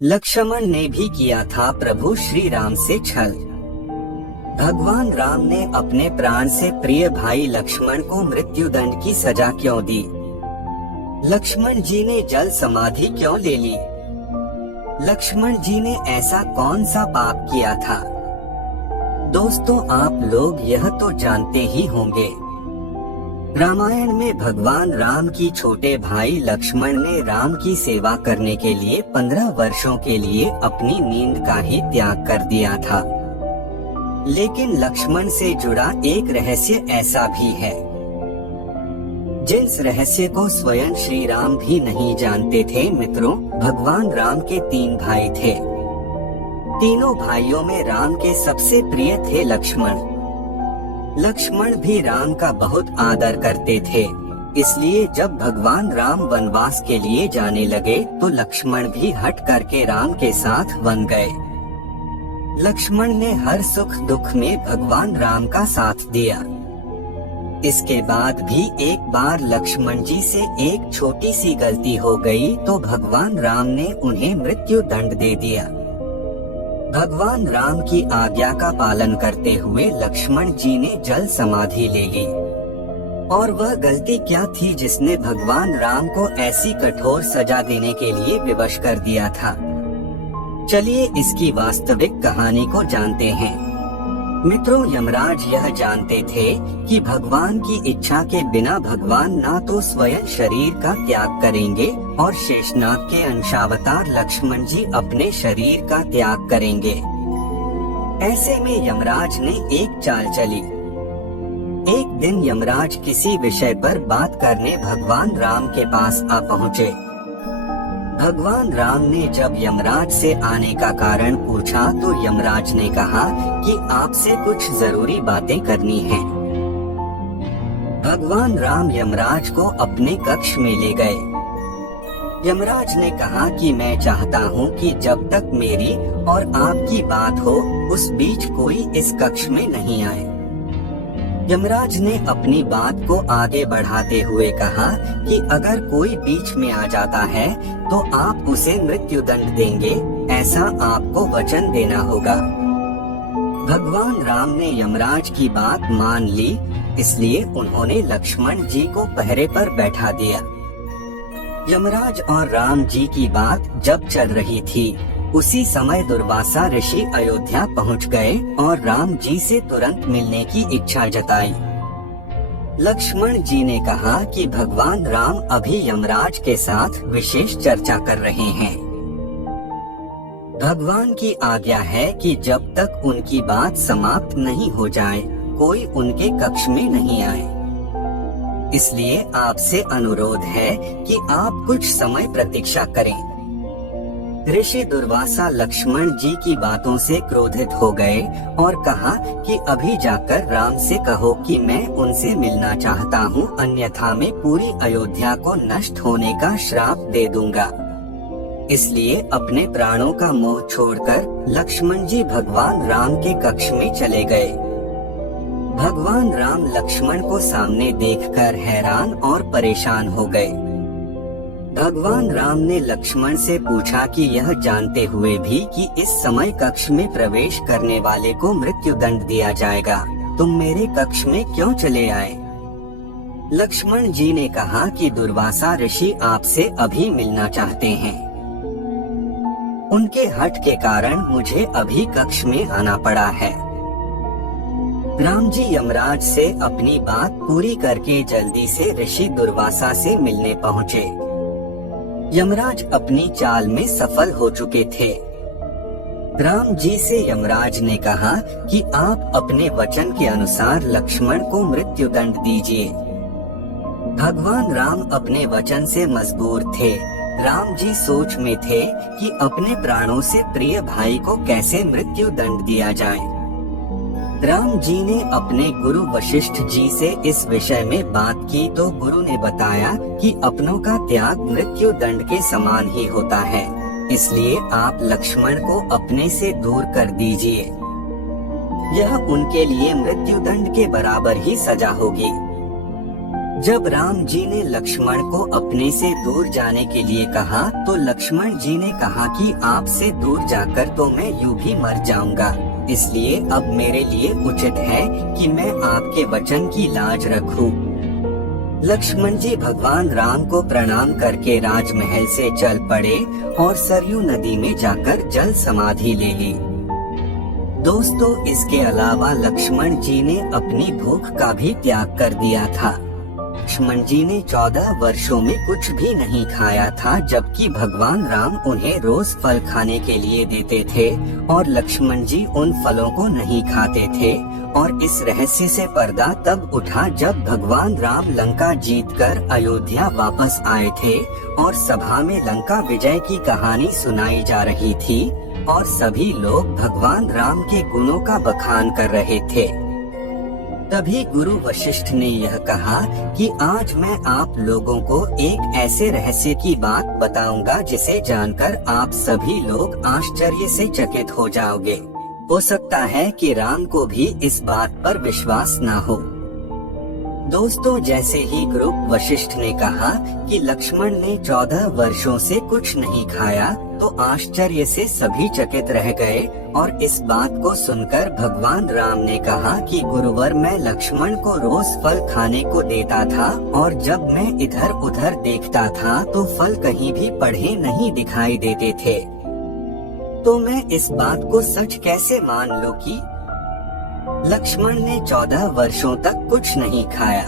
लक्ष्मण ने भी किया था प्रभु श्री राम से छल। भगवान राम ने अपने प्राण से प्रिय भाई लक्ष्मण को मृत्युदंड की सजा क्यों दी? लक्ष्मण जी ने जल समाधि क्यों ले ली? लक्ष्मण जी ने ऐसा कौन सा पाप किया था? दोस्तों, आप लोग यह तो जानते ही होंगे। रामायण में भगवान राम की छोटे भाई लक्ष्मण ने राम की सेवा करने के लिए 15 वर्षों के लिए अपनी नींद का ही त्याग कर दिया था। लेकिन लक्ष्मण से जुड़ा एक रहस्य ऐसा भी है जिस रहस्य को स्वयं श्री राम भी नहीं जानते थे। मित्रों, भगवान राम के 3 भाई थे। तीनों भाइयों में राम के सबसे प्रिय थे लक्ष्मण। लक्ष्मण भी राम का बहुत आदर करते थे, इसलिए जब भगवान राम वनवास के लिए जाने लगे तो लक्ष्मण भी हट करके राम के साथ वन गए। लक्ष्मण ने हर सुख दुख में भगवान राम का साथ दिया। इसके बाद भी एक बार लक्ष्मण जी से एक छोटी सी गलती हो गई तो भगवान राम ने उन्हें मृत्यु दंड दे दिया। भगवान राम की आज्ञा का पालन करते हुए लक्ष्मण जी ने जल समाधि ले ली। और वह गलती क्या थी जिसने भगवान राम को ऐसी कठोर सजा देने के लिए विवश कर दिया था? चलिए इसकी वास्तविक कहानी को जानते हैं। मित्रों, यमराज यह जानते थे कि भगवान की इच्छा के बिना भगवान ना तो स्वयं शरीर का त्याग करेंगे और शेषनाग के अंशावतार लक्ष्मण जी अपने शरीर का त्याग करेंगे। ऐसे में यमराज ने एक चाल चली। एक दिन यमराज किसी विषय पर बात करने भगवान राम के पास आ पहुँचे। भगवान राम ने जब यमराज से आने का कारण पूछा तो यमराज ने कहा कि आपसे कुछ जरूरी बातें करनी हैं। भगवान राम यमराज को अपने कक्ष में ले गए। यमराज ने कहा कि मैं चाहता हूँ कि जब तक मेरी और आपकी बात हो उस बीच कोई इस कक्ष में नहीं आए। यमराज ने अपनी बात को आगे बढ़ाते हुए कहा कि अगर कोई बीच में आ जाता है तो आप उसे मृत्युदंड देंगे, ऐसा आपको वचन देना होगा। भगवान राम ने यमराज की बात मान ली, इसलिए उन्होंने लक्ष्मण जी को पहरे पर बैठा दिया। यमराज और राम जी की बात जब चल रही थी उसी समय दुर्वासा ऋषि अयोध्या पहुंच गए और राम जी से तुरंत मिलने की इच्छा जताई। लक्ष्मण जी ने कहा कि भगवान राम अभी यमराज के साथ विशेष चर्चा कर रहे हैं। भगवान की आज्ञा है कि जब तक उनकी बात समाप्त नहीं हो जाए कोई उनके कक्ष में नहीं आए। इसलिए आपसे अनुरोध है कि आप कुछ समय प्रतीक्षा करें। ऋषि दुर्वासा लक्ष्मण जी की बातों से क्रोधित हो गए और कहा कि अभी जाकर राम से कहो कि मैं उनसे मिलना चाहता हूँ, अन्यथा मैं पूरी अयोध्या को नष्ट होने का श्राप दे दूंगा। इसलिए अपने प्राणों का मोह छोड़कर लक्ष्मण जी भगवान राम के कक्ष में चले गए। भगवान राम लक्ष्मण को सामने देखकर हैरान और परेशान हो गए। भगवान राम ने लक्ष्मण से पूछा कि यह जानते हुए भी कि इस समय कक्ष में प्रवेश करने वाले को मृत्युदंड दिया जाएगा, तुम मेरे कक्ष में क्यों चले आए? लक्ष्मण जी ने कहा कि दुर्वासा ऋषि आपसे अभी मिलना चाहते हैं। उनके हठ के कारण मुझे अभी कक्ष में आना पड़ा है। राम जी यमराज से अपनी बात पूरी करके जल्दी से ऋषि दुर्वासा से मिलने पहुँचे। यमराज अपनी चाल में सफल हो चुके थे। राम जी से यमराज ने कहा कि आप अपने वचन के अनुसार लक्ष्मण को मृत्युदंड दीजिए। भगवान राम अपने वचन से मजबूर थे। राम जी सोच में थे कि अपने प्राणों से प्रिय भाई को कैसे मृत्युदंड दिया जाए। राम जी ने अपने गुरु वशिष्ठ जी से इस विषय में बात की तो गुरु ने बताया कि अपनों का त्याग मृत्यु दंड के समान ही होता है, इसलिए आप लक्ष्मण को अपने से दूर कर दीजिए। यह उनके लिए मृत्यु दंड के बराबर ही सजा होगी। जब राम जी ने लक्ष्मण को अपने से दूर जाने के लिए कहा तो लक्ष्मण जी ने कहा कि आपसे दूर जाकर तो मैं यूं भी मर जाऊंगा, इसलिए अब मेरे लिए उचित है कि मैं आपके वचन की लाज रखूं। लक्ष्मण जी भगवान राम को प्रणाम करके राजमहल से चल पड़े और सरयू नदी में जाकर जल समाधि ले ली। दोस्तों, इसके अलावा लक्ष्मण जी ने अपनी भूख का भी त्याग कर दिया था। लक्ष्मण जी ने 14 वर्षों में कुछ भी नहीं खाया था, जबकि भगवान राम उन्हें रोज फल खाने के लिए देते थे और लक्ष्मण जी उन फलों को नहीं खाते थे। और इस रहस्य से पर्दा तब उठा जब भगवान राम लंका जीतकर अयोध्या वापस आए थे और सभा में लंका विजय की कहानी सुनाई जा रही थी और सभी लोग भगवान राम के गुणों का बखान कर रहे थे। तभी गुरु वशिष्ठ ने यह कहा कि आज मैं आप लोगों को एक ऐसे रहस्य की बात बताऊंगा जिसे जानकर आप सभी लोग आश्चर्य से चकित हो जाओगे। हो सकता है कि राम को भी इस बात पर विश्वास न हो। दोस्तों, जैसे ही गुरु वशिष्ठ ने कहा कि लक्ष्मण ने 14 वर्षों से कुछ नहीं खाया तो आश्चर्य से सभी चकित रह गए और इस बात को सुनकर भगवान राम ने कहा कि गुरुवर, मैं लक्ष्मण को रोज फल खाने को देता था और जब मैं इधर उधर देखता था तो फल कहीं भी पड़े नहीं दिखाई देते थे, तो मैं इस बात को सच कैसे मान लूं कि लक्ष्मण ने 14 वर्षों तक कुछ नहीं खाया।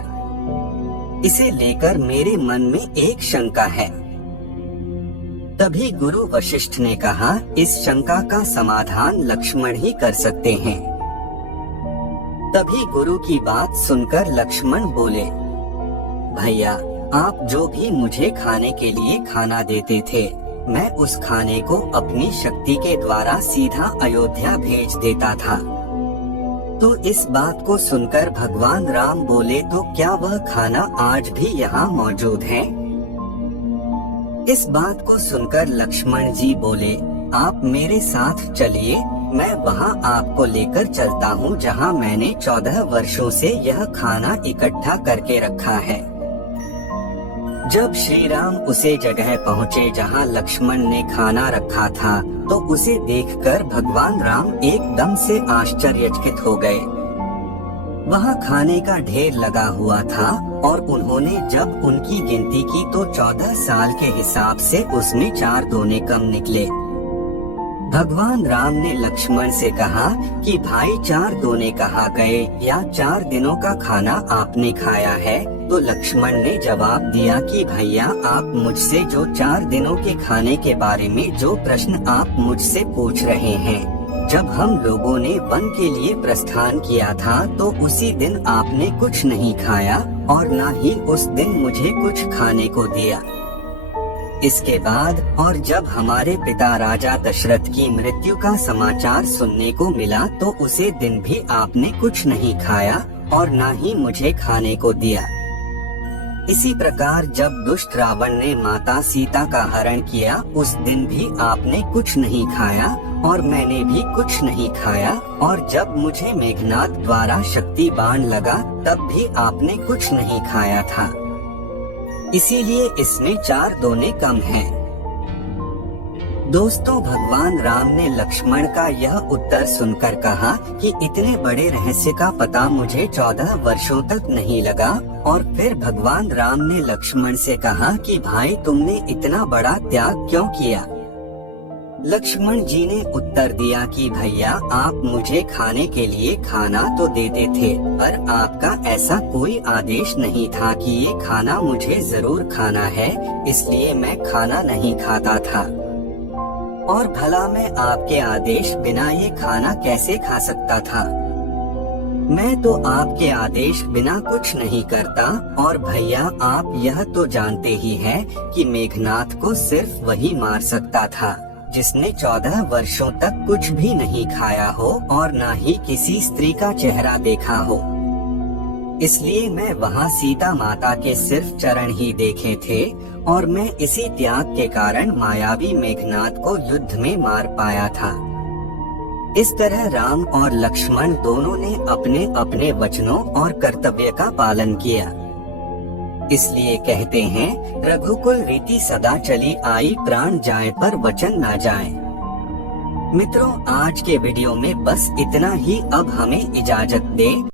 इसे लेकर मेरे मन में एक शंका है। तभी गुरु वशिष्ठ ने कहा, इस शंका का समाधान लक्ष्मण ही कर सकते हैं। तभी गुरु की बात सुनकर लक्ष्मण बोले, भैया, आप जो भी मुझे खाने के लिए खाना देते थे, मैं उस खाने को अपनी शक्ति के द्वारा सीधा अयोध्या भेज देता था। तो इस बात को सुनकर भगवान राम बोले, तो क्या वह खाना आज भी यहाँ मौजूद है? इस बात को सुनकर लक्ष्मण जी बोले, आप मेरे साथ चलिए, मैं वहाँ आपको लेकर चलता हूँ जहाँ मैंने 14 वर्षों से यह खाना इकट्ठा करके रखा है। जब श्री राम उसे जगह पहुँचे जहाँ लक्ष्मण ने खाना रखा था तो उसे देखकर भगवान राम एकदम से आश्चर्यचकित हो गए। वहाँ खाने का ढेर लगा हुआ था और उन्होंने जब उनकी गिनती की तो 14 साल के हिसाब से उसमें 4 दोने कम निकले। भगवान राम ने लक्ष्मण से कहा कि भाई, 4 दोने कहाँ गए या 4 दिनों का खाना आपने खाया है? तो लक्ष्मण ने जवाब दिया कि भैया, आप मुझसे जो 4 दिनों के खाने के बारे में जो प्रश्न आप मुझसे पूछ रहे हैं, जब हम लोगों ने वन के लिए प्रस्थान किया था तो उसी दिन आपने कुछ नहीं खाया और न ही उस दिन मुझे कुछ खाने को दिया। इसके बाद और जब हमारे पिता राजा दशरथ की मृत्यु का समाचार सुनने को मिला तो उसे दिन भी आपने कुछ नहीं खाया और न ही मुझे खाने को दिया। इसी प्रकार जब दुष्ट रावण ने माता सीता का हरण किया उस दिन भी आपने कुछ नहीं खाया और मैंने भी कुछ नहीं खाया, और जब मुझे मेघनाद द्वारा शक्ति बाण लगा तब भी आपने कुछ नहीं खाया था। इसीलिए इसमें 4 दोने कम हैं। दोस्तों, भगवान राम ने लक्ष्मण का यह उत्तर सुनकर कहा कि इतने बड़े रहस्य का पता मुझे 14 वर्षों तक नहीं लगा। और फिर भगवान राम ने लक्ष्मण से कहा कि भाई, तुमने इतना बड़ा त्याग क्यों किया? लक्ष्मण जी ने उत्तर दिया कि भैया, आप मुझे खाने के लिए खाना तो देते थे, पर आपका ऐसा कोई आदेश नहीं था कि ये खाना मुझे जरूर खाना है, इसलिए मैं खाना नहीं खाता था। और भला मैं आपके आदेश बिना ये खाना कैसे खा सकता था? मैं तो आपके आदेश बिना कुछ नहीं करता। और भैया, आप यह तो जानते ही हैं कि मेघनाद को सिर्फ वही मार सकता था जिसने 14 वर्षों तक कुछ भी नहीं खाया हो और न ही किसी स्त्री का चेहरा देखा हो। इसलिए मैं वहाँ सीता माता के सिर्फ चरण ही देखे थे और मैं इसी त्याग के कारण मायावी मेघनाद को युद्ध में मार पाया था। इस तरह राम और लक्ष्मण दोनों ने अपने अपने वचनों और कर्तव्य का पालन किया। इसलिए कहते हैं रघुकुल रीति सदा चली आई, प्राण जाए पर वचन ना जाए। मित्रों, आज के वीडियो में बस इतना ही। अब हमें इजाजत दें।